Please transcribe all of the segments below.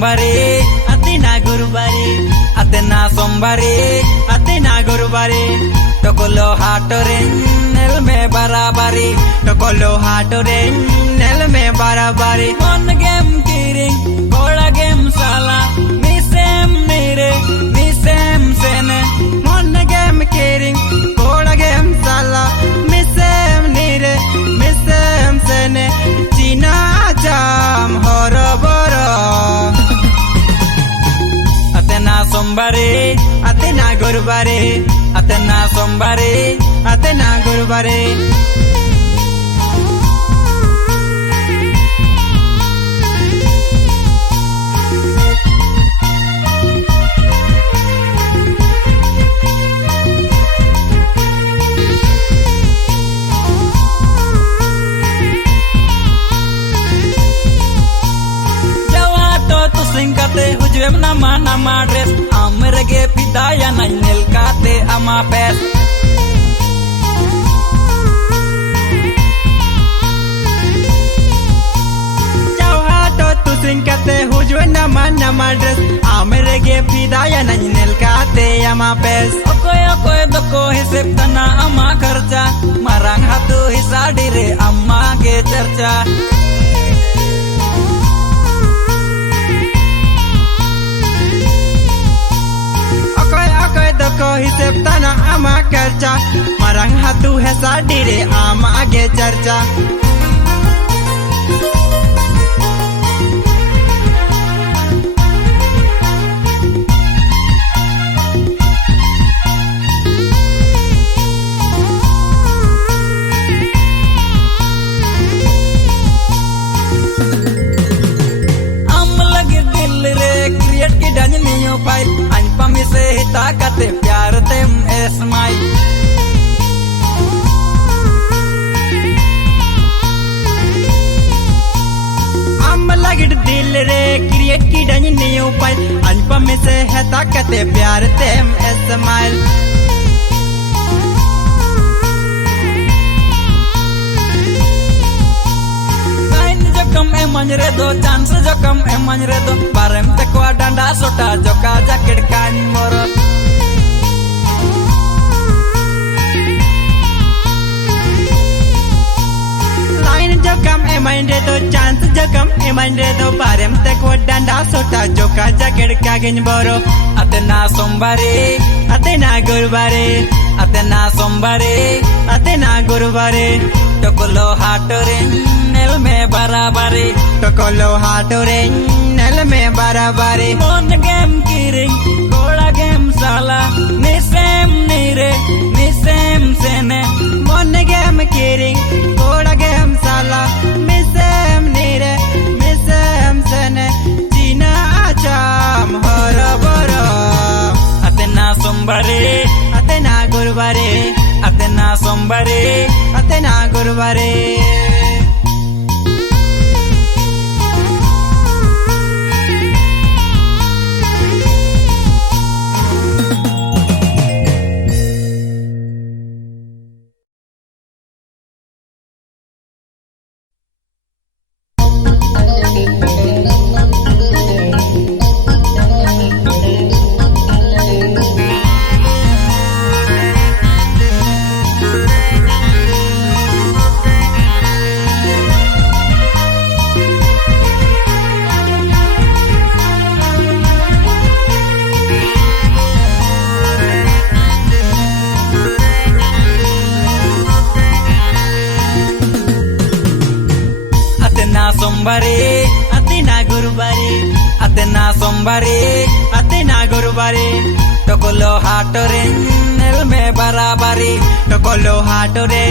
sombare atina gurubare atena sombare atina gurubare tokolo hatore nel me barabari tokolo hatore nel me barabari on game kiring gola game sala misem nire misem sene on game kiring gola game sala misem nire misem sene china jam horoboro atena sombare atena gurubare atena sombare atena gurubare singkate hujwem nama dress amerge pidaya nainel kate ama pes jawhato tu singkate hujwem nama dress amerge pidaya nainel kate ama pes okoy doko hisep tana ama kharcha marang hatu hisadire amma ge charcha doko hisep tana ama kerja marang hatu hesa dire ama ge charcha am lagi dil re create ki dan niyo pai se takate प्यार तेम esmai am lagid dil re create ki dan new pai anpa me se है takate प्यार तेम esmai Jokam emanjre do chance jokam emanjre do barem te ko danda sota joka jacket kan moro line jokam emanjre do chance jokam emanjre do barem te ko danda sota joka jacket kan moro atena sombare atena gurubare atena sombare atena gurubare tokolo hatore nel me barabari tokolo hatore nel me barabari mon game kiring gola game sala misem nire misem sene mon game kiring gola game sala misem nire misem sene china jam horoboro atena sombare atena gurubare atena sombare atena gurubare sombare atena gurubare atena sombare atena gurubare tokolo hatore nel me barabari tokolo hatore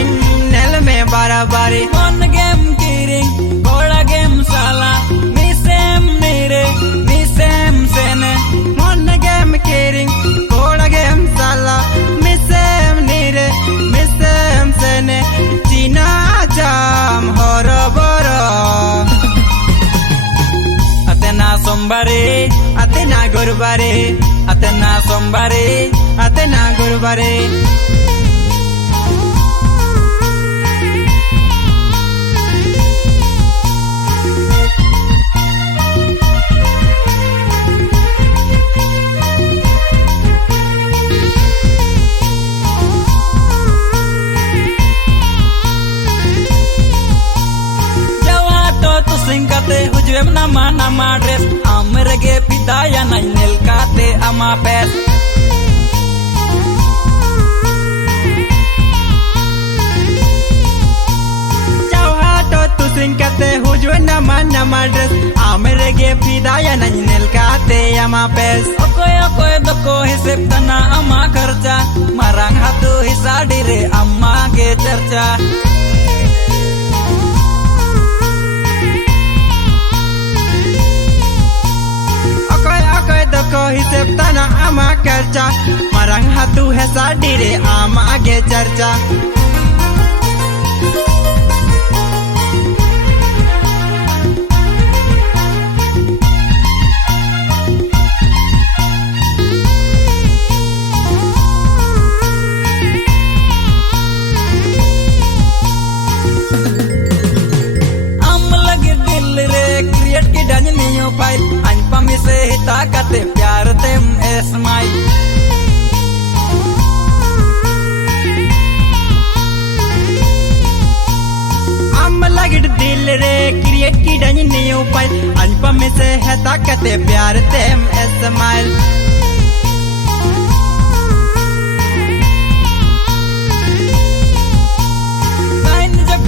nel me barabari on game kiring gola game sala misem nire misem sene on game kiring gola game sala misem nire misem sene china jam horoboro atena sombare atena gurubare atena sombare atena gurubare singkate hujuem nama dress amrege pidaya nainel kate ama pes singkate hujuem nama dress amrege pidaya nainel kate ama pes okoy doko hisep tana ama kerja marang hatu hisadire amma ge cerca doko hisep tana ama kerja marang hatu hisadire amma ge cerca anh pamise hita kate pyar tem esmai am lagid dil re create ki dani new pai anh pamise hita kate pyar tem esmai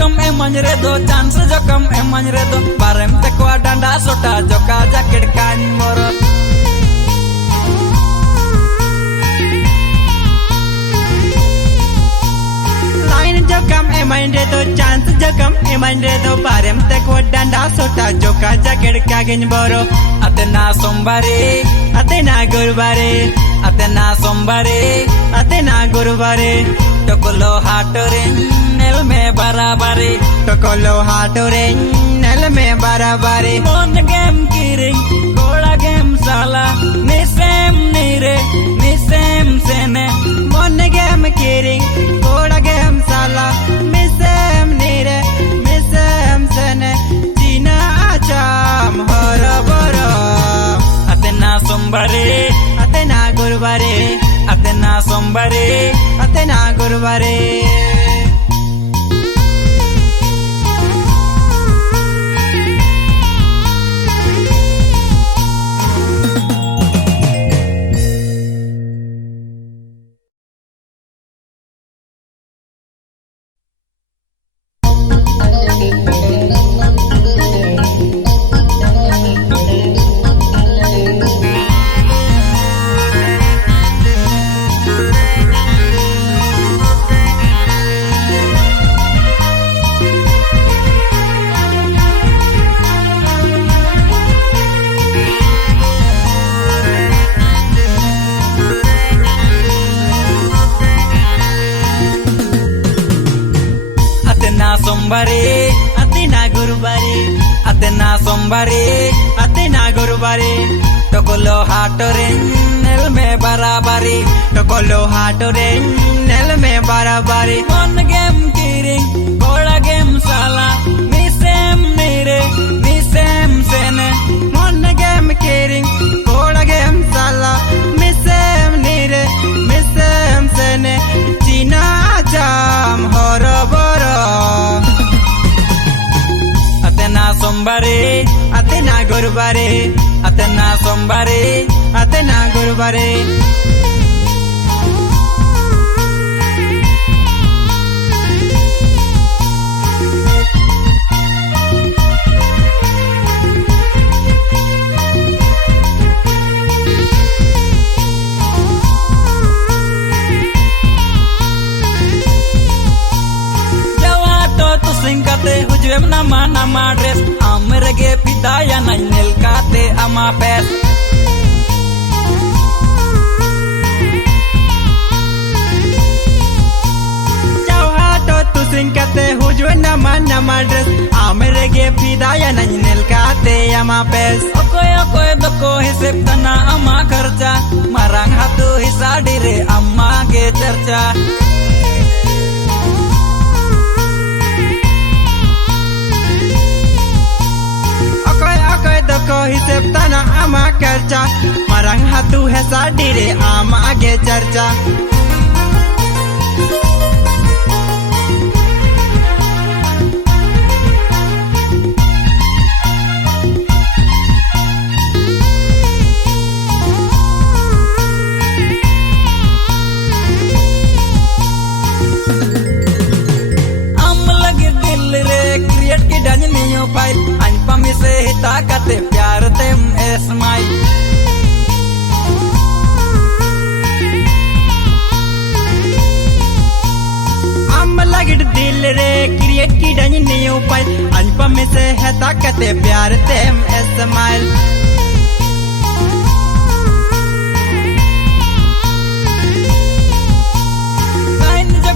Jokam emanjre do chance jokam emanjre do barem tekwa danda sota joka jaket kan morot line jokam emanjre do chance jokam emanjre do barem tekwa danda sota joka jaket kagen boro atena gurbare atena sombare atena gurbare tokolo hatore nel me barabare tokolo hatore nel me barabare mon game kiring kola game sala nisem nire nisem sene mon game kiring kola game sala nisem nire nisem sene china acham horoboro atena sombare atena gurbare atena sombare atena gurbare atena sombare atena gurbare tokolo hatore nel me barabare tokolo hatore nel me barabare mon game kiring kola game sala misem nire misem sene mon game kiring kola game sala misem nire misem sene china jam horoboro atena sombare atena gurbare atena sombare atena gurbare singkate hujuem nama dress amrege pidaya nainel kate ama pes jauhato tu singkate hujuem nama dress amrege pidaya nainel kate ama pes okoy doko hisep tana ama kerja marang hatu hisadire amma ge cerca doko hisep tana ama kerja marang hatu hisadire amma ge cerca hita kate pyar tem smile am lagid dil re create ki dan new file anpam se hita kate pyar tem smile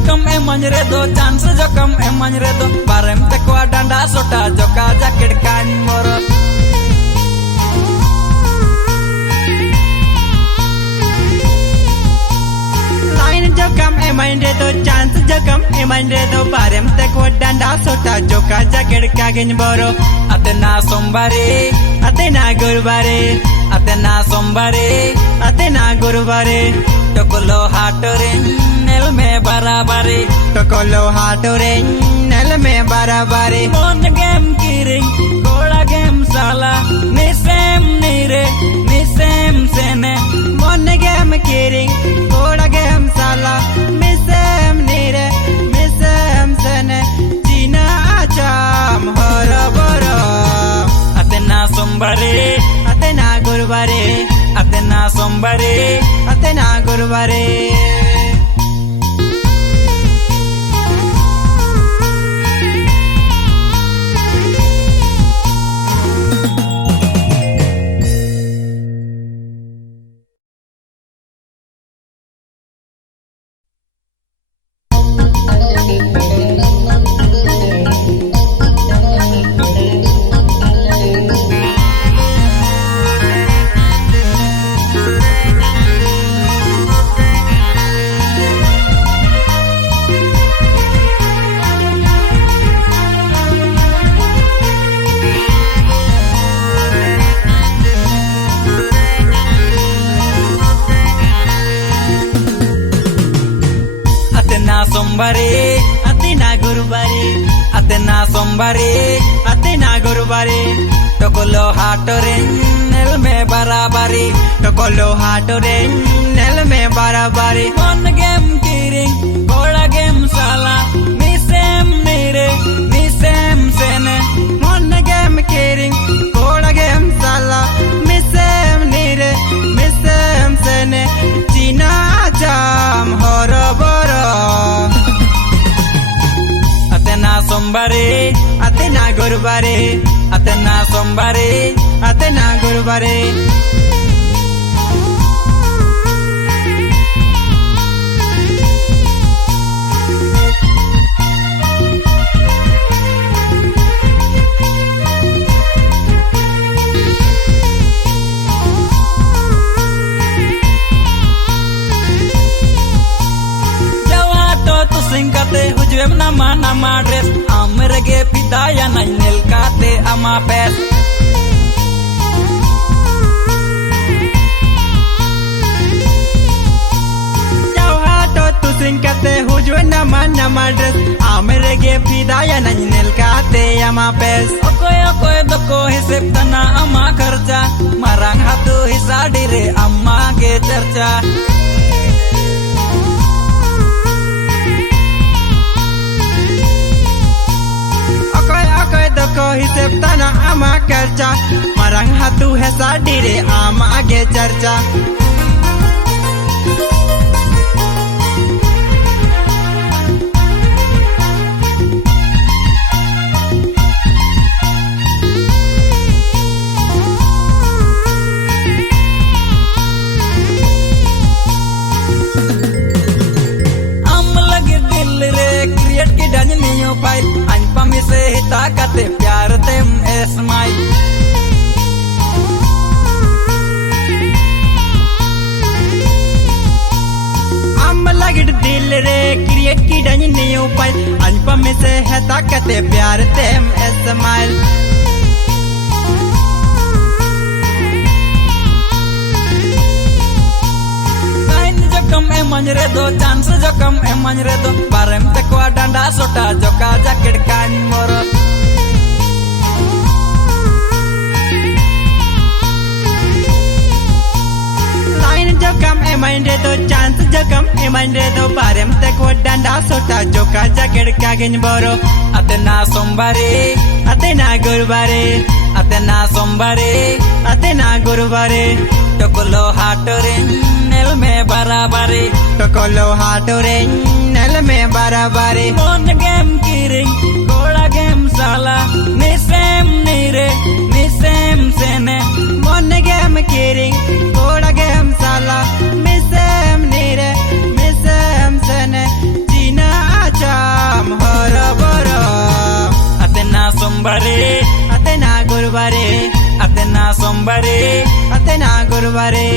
Jokam emanjre do chance jokam emanjre do barem te ko danda sota joka jacket kan moro line jokam emanjre do chance jokam emanjre do barem te ko danda sota joka jacket kagen boro atena gurbare atena sombare atena gurbare tokolo hatoren nel me barabare tokolo hatoren nel me barabare mon game kiring gola game sala misem nire misem sene mon game kiring gola game sala misem nire misem sene jina acham horoboro atena sombare atena gurbare atena sombare atena gurbare sombare atena sombare atena gurbare tokolo hatoren nel me barabare tokolo hatoren nel me barabare mon game kiring gola game sala misem nire misem sene mon game kiring gola game sala misem nire misem sene jina jam horoboro atena sombare atena gurbare atena sombare atena gurbare singkate hujuem nama dress amrege pidaya nainel kate ama pes jawato tu singkate hujuem nama dress amrege pidaya nainel kate ama pes okoy doko hisep tana ama kerja marang hatu hisadire amma ge cerca doko hisep tana ama kerja marang hatu hesa dire ama age cerca am lagi dil re create ki dan new file anpam se hita kate pyar tem smile am lagid dil re create ki dan new file anpam se hita kate pyar tem smile jokam emanjre do chance jokam emanjre do barem te ko danda sota joka jacket kan moro line jokam emanjre do chance jokam emanjre do barem te ko danda sota joka jacket kagen boro atena sombare atena gurbare atena sombare atena gurubare tokolo hatore nel me barabare tokolo hatore nel me barabare mon game kiring gola game sala nisem nire nisem sene mon game kiring gola game sala nisem nire nisem sene jina acham horabara atena sombare atena gurubare atena sombare atena gurubare